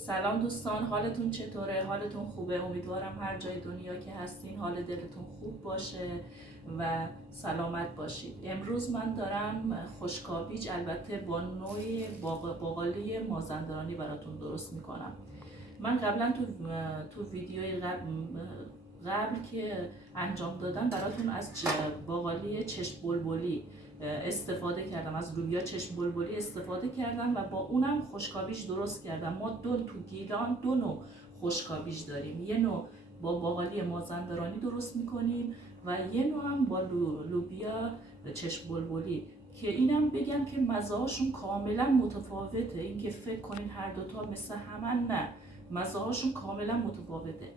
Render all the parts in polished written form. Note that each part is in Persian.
سلام دوستان، حالتون چطوره؟ حالتون خوبه؟ امیدوارم هر جای دنیا که هستین حال دلتون خوب باشه و سلامت باشید. امروز من دارم خشکابیج، البته با نوع باقالی مازندرانی براتون درست میکنم. من قبلا تو ویدیوی قبل که انجام دادم براتون از باقالی چشم بلبلی استفاده کردم، از لوبیا چشم بلبلی استفاده کردم و با اونم خشکابیج درست کردم. ما تو گیلان دو نوع خشکابیج داریم، یه نوع با باقالی مازندرانی درست میکنیم و یه نوع هم با لوبیا چشم بلبلی، که اینم بگم که مزه هاشون کاملا متفاوته. این که فکر کنین هر دوتا مثل همن، نه، مزه هاشون کاملا متفاوته.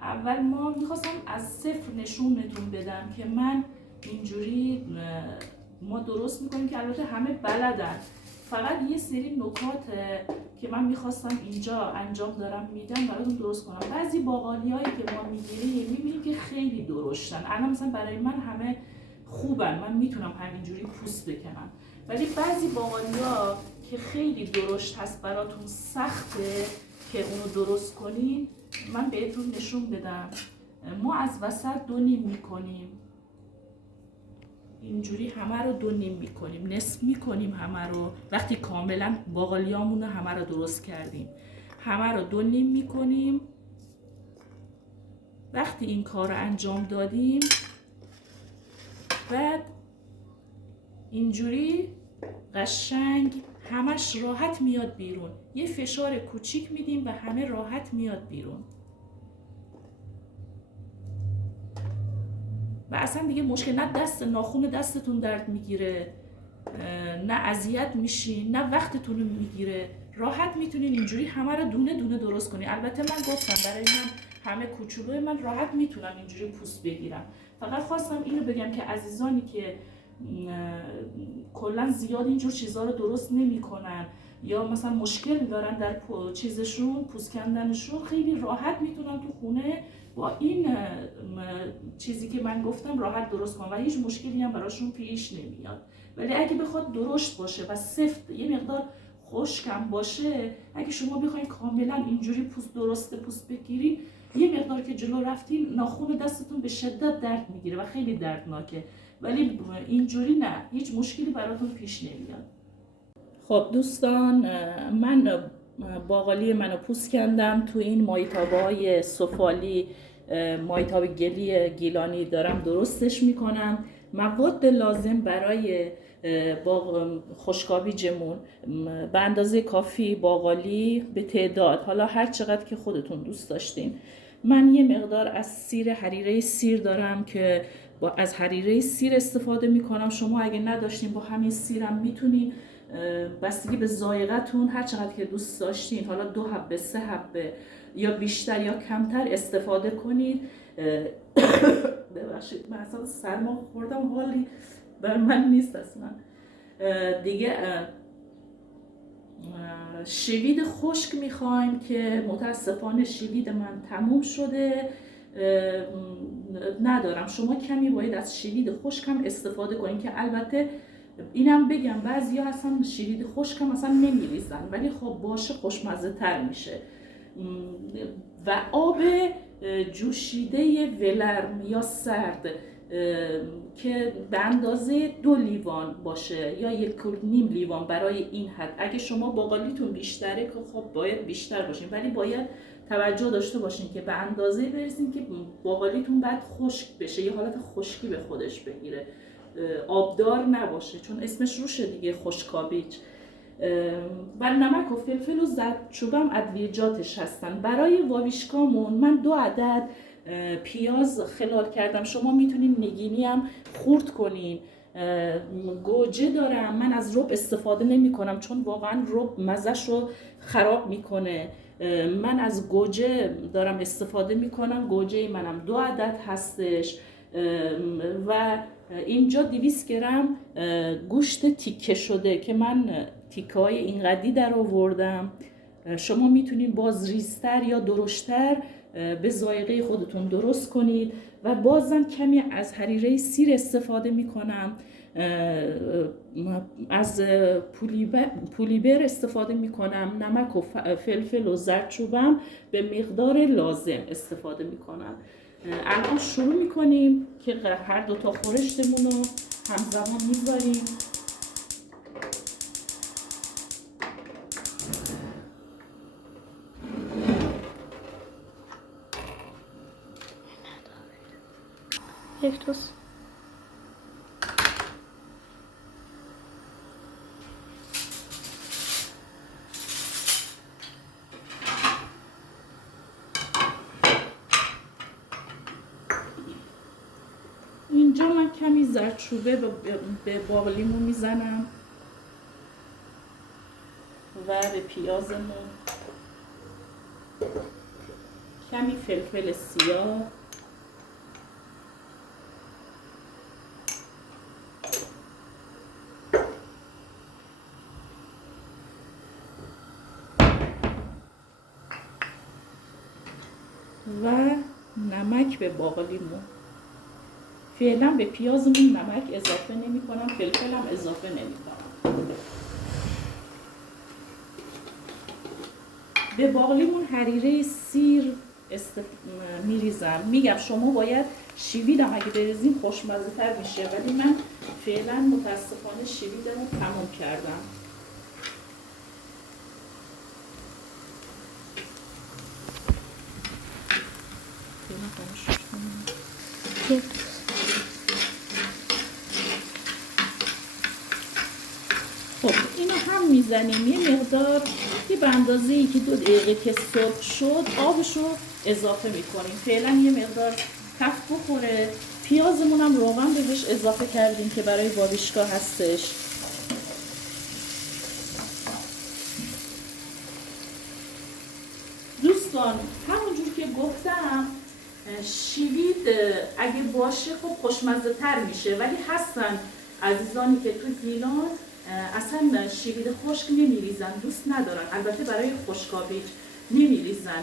اول ما میخواستم از صفر نشونتون بدم که من اینجوری ما درست میکنیم، که البته همه بلدن، فقط یه سری نکات که من میخواستم اینجا انجام دارم میدم براتون درست کنم. بعضی باقالی هایی که ما میگیریم میبینیم که خیلی درشتن، الان مثلا برای من همه خوبن، من میتونم همینجوری پوست بکنم، ولی بعضی باقالی ها که خیلی درشت هست براتون سخته که اونو درست کنین. من بهتون نشون بدم. ما از وسط دو نیم میکنیم، اینجوری همه رو دو نیم میکنیم، نصف میکنیم همه رو. وقتی کاملا باقالیامون رو همه رو درست کردیم، همه رو دو نیم میکنیم. وقتی این کار رو انجام دادیم، بعد اینجوری قشنگ همش راحت میاد بیرون. یه فشار کوچیک میدیم و همه راحت میاد بیرون و اصلا دیگه مشکل، نه دست ناخون دستتون درد میگیره، نه اذیت میشین، نه وقتتون رو میگیره. راحت میتونین اینجوری همه رو دونه دونه درست کنین. البته من گفتم برای من همه کوچولوی من راحت میتونم اینجوری پوست بگیرم. فقط خواستم اینو بگم که عزیزانی که کلا زیاد اینجور چیزا رو درست نمیکنن یا مثلا مشکل دارن در چیزشون، پوست کندنشون، خیلی راحت میتونن تو خونه با این چیزی که من گفتم راحت درست کنن و هیچ مشکلی هم براشون پیش نمیاد. ولی اگه بخواد درشت باشه و سفت، یه مقدار خشکم باشه، اگه شما بخواید کاملا اینجوری پوست بگیرید، یه مقدار که جلو رفتین ناخون دستتون به شدت درد میگیره و خیلی دردناکه. ولی اینجوری نه، هیچ مشکلی براتون پیش نمیاد. خب دوستان، من باقالی منو پوست کندم. تو این مایتابه‌های سفالی، مایتاب گیلانی دارم درستش میکنم. مواد لازم برای خشکابیجمون به اندازه کافی باقالی به تعداد، حالا هر چقدر که خودتون دوست داشتین. من یه مقدار از سیر حریره سیر دارم که از حریره سیر استفاده میکنم. شما اگه نداشتین با همین سیرم میتونین، بستگی به ذائقه‌تون، هر چقدر که دوست داشتین، حالا 2 حبه 3 حبه یا بیشتر یا کمتر استفاده کنید. ببخشید من اصلا سرما خوردم، حالی بر من نیست اصلا دیگه. شوید خشک میخوایم که متاسفانه شوید من تموم شده، ندارم. شما کمی باید از شوید خشکم استفاده کنین، که البته اینم بگم بعضیا اصلا شوید خشکم اصلا نمیریزن، ولی خب باشه خوشمزه تر میشه. و آب جوشیده ولرم یا سرد که به اندازه 2 لیوان باشه یا 1.5 لیوان برای این حد. اگه شما باقالیتون بیشتره که خب باید بیشتر باشین، ولی باید توجه داشته باشین که به اندازه بریزین که باقالیتون بعد خشک بشه، یه حالت خشکی به خودش بگیره، آبدار نباشه، چون اسمش روشه دیگه، خشکابیج. و نمک و فلفل و زردچوبم ادویجاتش هستن. برای واویشکامون من 2 عدد پیاز خلال کردم. شما میتونین نگینی هم خورد کنین. گوجه دارم، من از رب استفاده نمی کنم چون واقعا رب مزهش رو خراب میکنه. من از گوجه دارم استفاده میکنم. گوجه منم 2 عدد هستش و اینجا 200 گرم گوشت تیکه شده که من تیکه های اینقدی در آوردم. شما میتونید باز ریزتر یا درشتر به ذائقه خودتون درست کنید. و بازم کمی از حریره سیر استفاده میکنم از پولیبر استفاده میکنم. نمک و فلفل و زردچوبم به مقدار لازم استفاده میکنم. الان شروع میکنیم که هر دو تا خورشتمون رو همزمان میذاریم. یک دوست اینجا من کمی زردچوبه به باقلیمون میزنم و به پیازمون کمی فلفل سیاه، و نمک به باقلیمون. فعلا به پیازمون نمک اضافه نمی کنم، فلفلم اضافه نمی کنم. به باقلیمون حریره سیر میریزم. میگم شما باید شیویدم اگه بریزیم خوشمزه تر میشه، ولی من فعلا متاسفانه شیویدمو تمام کردم. خب اینو هم میزنیم یه مقدار که به اندازه 1-2 دقیقه که سرخ شد آبشو اضافه میکنیم. فعلا یه مقدار تفت بخوره. پیازمون هم روغن بهش اضافه کردیم که برای بابیشکا هستش. دوستان همونجور که گفتم شیوید اگه باشه خب خوشمزه تر میشه، ولی هستن عزیزانی که تو گیلان اصلا شیوید خشک نمیریزن، دوست ندارن. البته برای خشکاویچ نمیریزن،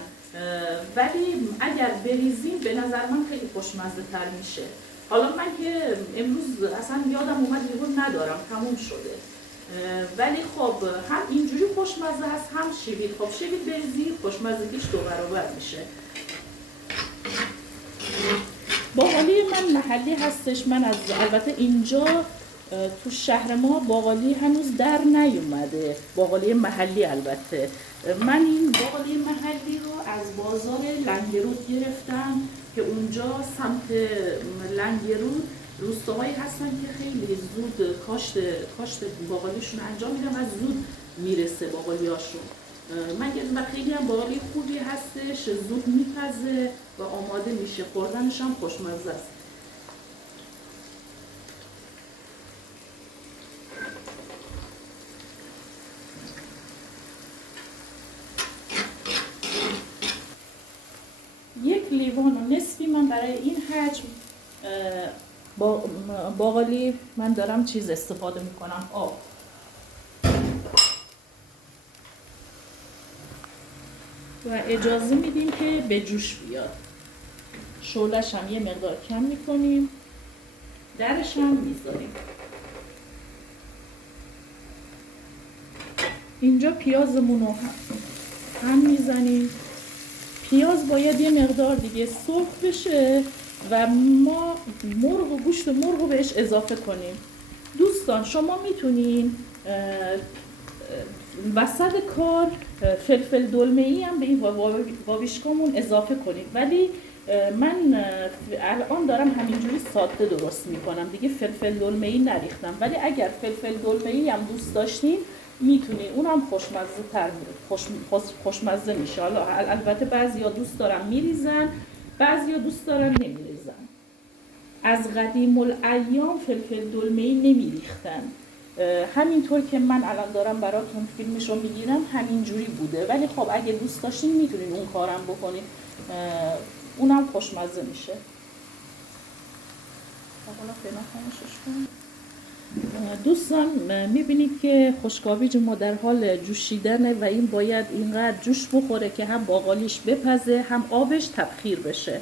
ولی اگر بریزیم به نظر من خیلی خوشمزه تر میشه. حالا من که امروز اصلا یادم اومد یهو ندارم، تموم شده، ولی خب هم اینجوری خوشمزه هست هم شیوید. خب شیوید بریزی خوشمزگیش 2 برابر میشه. باقالی من محلی هستش. من البته اینجا تو شهر ما باقالی هنوز در نیومده، باقالی محلی. البته من این باقالی محلی رو از بازار لنگرود گرفتم که اونجا سمت لنگرود روستاهایی هستن که خیلی زود کاشت باقالیشون انجام میدن و زود میرسه باقالیاشون. و خیلی هم باقالی خوبی هستش، زود میپزه و آماده میشه، خوردنش هم خوشمزه است. یک لیوان و نصفی من برای این حجم باقالی من دارم چیز استفاده میکنم، آب. و اجازه میدیم که به جوش بیاد. شعله‌ش هم یه مقدار کم میکنیم، درش هم میذاریم. اینجا پیازمون رو هم میزنیم. پیاز باید یه مقدار دیگه سرخ بشه و ما گوشت مرغ رو بهش اضافه کنیم. دوستان شما میتونین وسط کار فلفل دلمه‌ای هم به این واویشکامون اضافه کنید، ولی من الان دارم همینجوری ساده درست میکنم دیگه، فلفل دلمه‌ای نریختم. ولی اگر فلفل دلمه‌ای هم دوست داشتین میتونید، اونم خوشمزه میشه. حالا البته بعضیا دوست دارن میریزن، بعضیا دوست دارن نمیریزن. از قدیم الایام فلفل دلمه‌ای نمیریختن، همینطور که من الان دارم براتون فیلمش رو میگیرم همینجوری بوده. ولی خب اگه دوست داشتین میتونین اون کارم بکنید، اونم خوشمزه میشه. دوستان میبینید که خشکاویج ما در حال جوشیدنه و این باید اینقدر جوش بخوره که هم باقالیش بپزه هم آبش تبخیر بشه.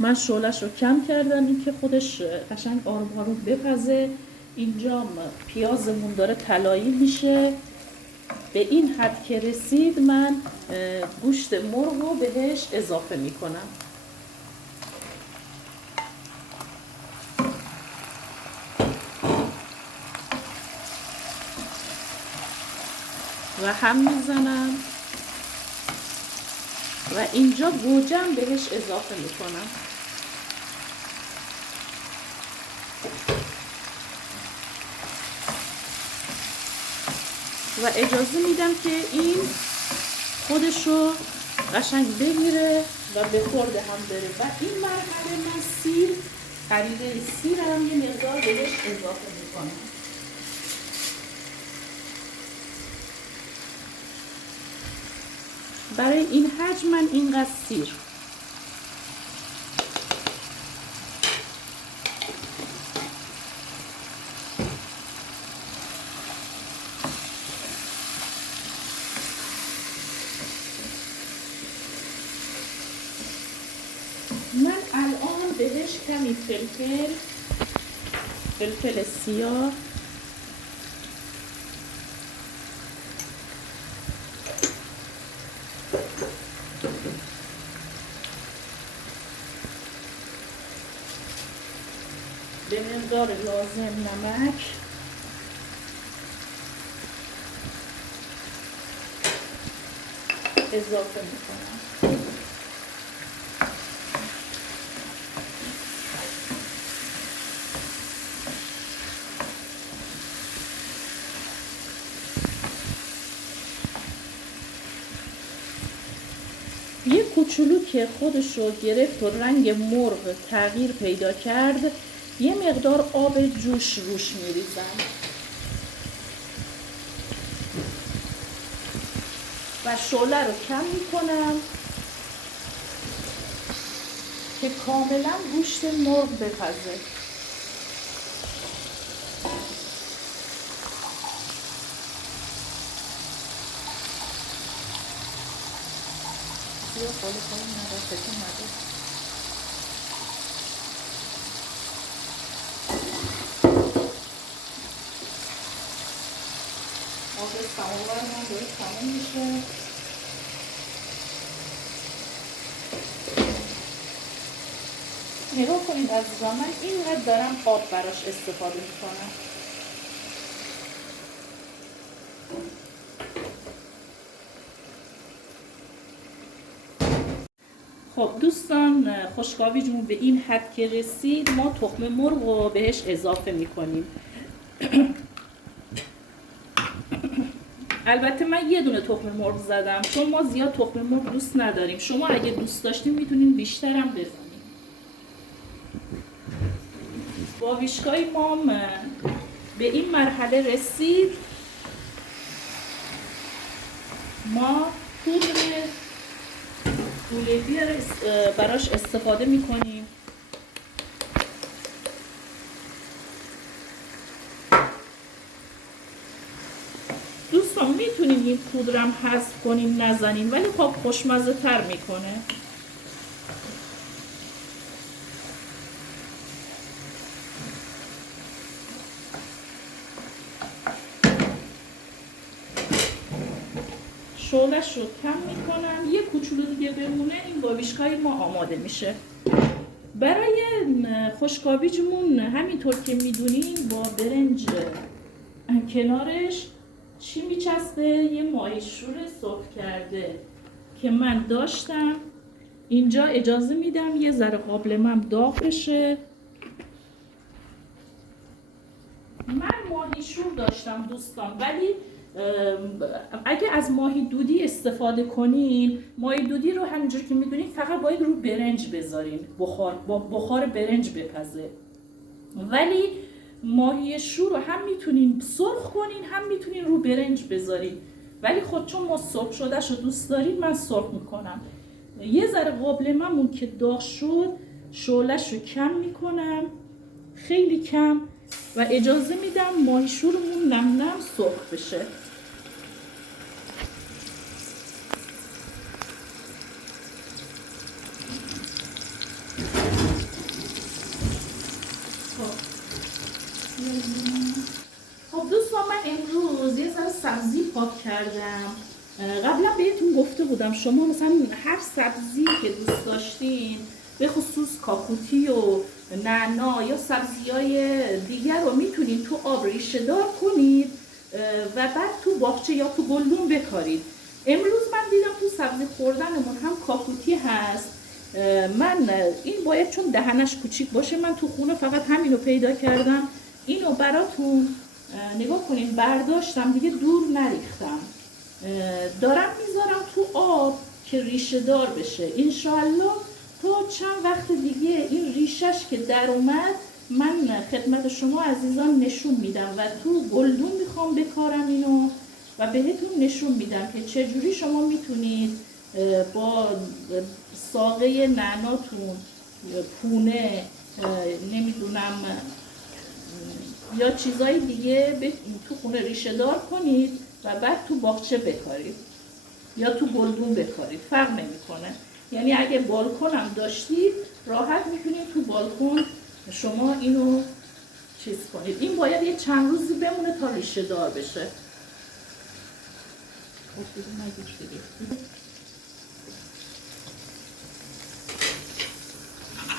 من شعله‌اش رو کم کردم این که خودش قشنگ آروم آروم بپزه. اینجا پیازمون داره طلایی میشه. به این حد که رسید من گوشت مرغ رو بهش اضافه میکنم. و هم میزنم و اینجا گوجم بهش اضافه میکنم. و اجازه میدم که این خودشو قشنگ بگیره و به خورد هم بره. و این مرحله من طریقه سیرم یه مقدار بهش اضافه میکنم. برای این حجم من اینقدر سیر. من الان بهش کمی فلفل سیاه، به مقدار لازم نمک، اضافه میکنم. یه کوچولو که خودش رو گرفت و رنگ مرغ تغییر پیدا کرد، یه مقدار آب جوش روش میریزم و شعله رو کم میکنم که کاملا گوشت مرغ بپزه. بیا بالا پایین نرفته نده. آب سماور من داره تموم میشه. نگاه کنید عزیزان، من اینقدر دارم آب براش استفاده میکنم. خب دوستان، خشکاویجمون به این حد که رسید ما تخم مرغ رو بهش اضافه میکنیم. البته من یه دونه تخم مرغ زدم چون ما زیاد تخم مرغ دوست نداریم. شما اگه دوست داشتین میتونین بیشترم بزنید. واویشکای ما به این مرحله رسید. ما پودر گوله‌بی براش استفاده میکنیم. دوستان میتونین این پودرم حذف کنین نزنین، ولی خب خوشمزه تر میکنه. شعله‌اش رو کم میکنم، یه کوچولو دیگه بمونه این واویشکای ما آماده میشه. برای خشکاویجمون همینطور که میدونین با برنج کنارش چی میچسبه؟ یه ماهیشور سرخ کرده که من داشتم. اینجا اجازه میدم یه ذره قابلمم داغ بشه. من ماهیشور داشتم دوستان، ولی اگه از ماهی دودی استفاده کنین، ماهی دودی رو همینجور که میدونین فقط باید رو برنج بذارین، با بخار برنج بپزه. ولی ماهی شور رو هم میتونین سرخ کنین هم میتونین رو برنج بذارین، ولی خود چون ما سرخ شدهش رو دوست داریم من سرخ میکنم. یه ذره قابلممون که داغ شد شعله‌ش رو کم میکنم، خیلی کم، و اجازه میدم ماهی شورمون نم نم سرخ بشه. کردم. قبلا بهتون گفته بودم شما مثلا هر سبزی که دوست داشتین، به خصوص کاکوتی و نعنا یا سبزی‌های دیگر رو میتونید تو آب ریشه دار کنید و بعد تو باغچه یا تو گلدون بکارید. امروز من دیدم تو سبزی خوردنمون هم کاکوتی هست. من این باید چون دهنش کوچیک باشه، من تو خونه فقط همینو پیدا کردم. اینو براتون نگاه کنین، برداشتم دیگه دور نریختم، دارم میذارم تو آب که ریشه دار بشه. انشاءالله تا چند وقت دیگه این ریشش که در اومد من خدمت شما عزیزان نشون میدم و تو گلدون میخوام بکارم اینو و بهتون نشون میدم که چجوری شما میتونید با ساقه نعناتون، پونه، نمیدونم یا چیزای دیگه تو خونه ریشه دار کنید و بعد تو باغچه بکارید یا تو گلدون بکارید، فرق نمیکنه. یعنی اگه بالکن هم داشتید راحت میتونید تو بالکن شما اینو چیز کنید. این باید یه چند روزی بمونه تا ریشه دار بشه.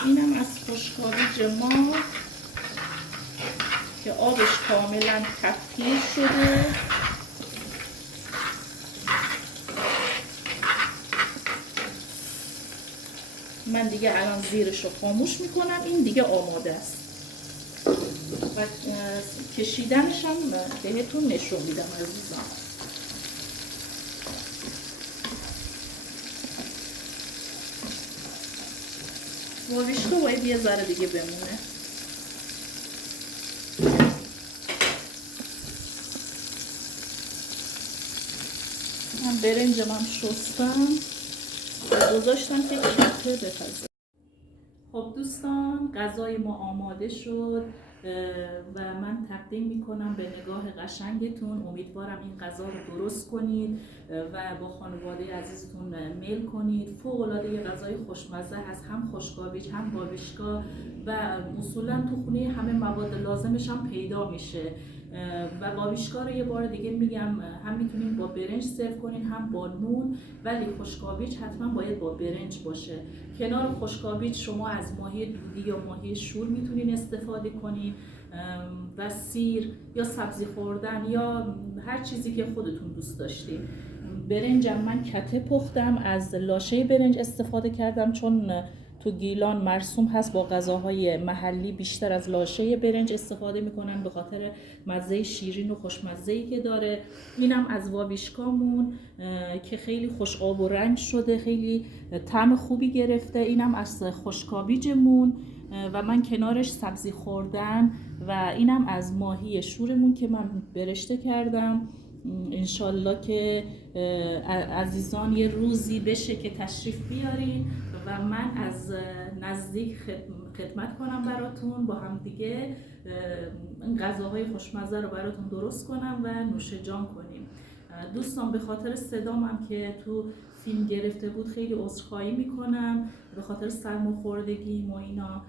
اینم از خشکاویج ما که آبش کاملا تفکیر شده. من دیگه الان زیرش رو خاموش میکنم، این دیگه آماده است و کشیدنش هم بهتون نشون میدم عزیزان. واویشکا باید یه ذره دیگه بمونه. من برنجم هم شستم و گذاشتم که کته بپزه. خب دوستان، غذای ما آماده شد و من تقدیم میکنم به نگاه قشنگتون. امیدوارم این غذا رو درست کنید و با خانواده عزیزتون میل کنید. فوق العاده یه غذای خوشمزه هست، هم خشکاویج هم واویشکا و اصولا تو خونه همه مواد لازمش هم پیدا میشه. و واویشکا رو یه بار دیگه میگم، هم میتونین با برنج سرو کنین هم با نون، ولی خشکاویج حتما باید با برنج باشه. کنار خشکاویج شما از ماهی دودی یا ماهی شور میتونین استفاده کنین و سیر یا سبزی خوردن یا هر چیزی که خودتون دوست داشتین. برنجم من کته پختم، از لاشه برنج استفاده کردم چون تو گیلان مرسوم هست با غذاهای محلی بیشتر از لاشه برنج استفاده میکنن به خاطر مزه شیرین و خوشمزه‌ای که داره. اینم از واویشکامون که خیلی خوش آب و رنگ شده، خیلی طعم خوبی گرفته. اینم از خشکاویجمون و من کنارش سبزی خوردن و اینم از ماهی شورمون که من برشته کردم. انشالله که عزیزان یه روزی بشه که تشریف بیارین و من از نزدیک خدمت کنم براتون، با هم دیگه غذاهای خوشمزه رو براتون درست کنم و نوش جان کنیم. دوستان به خاطر صدامم که تو فیلم گرفته بود خیلی عذرخواهی میکنم، به خاطر سرماخوردگی و اینا.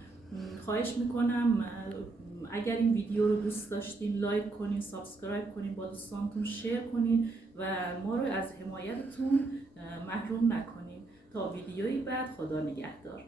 خواهش میکنم اگر این ویدیو رو دوست داشتین لایک کنین، سابسکرایب کنین، با دوستانتون شیر کنین و ما رو از حمایتتون محروم نکنین. تا ویدیویی بعد، خدا نگهدار.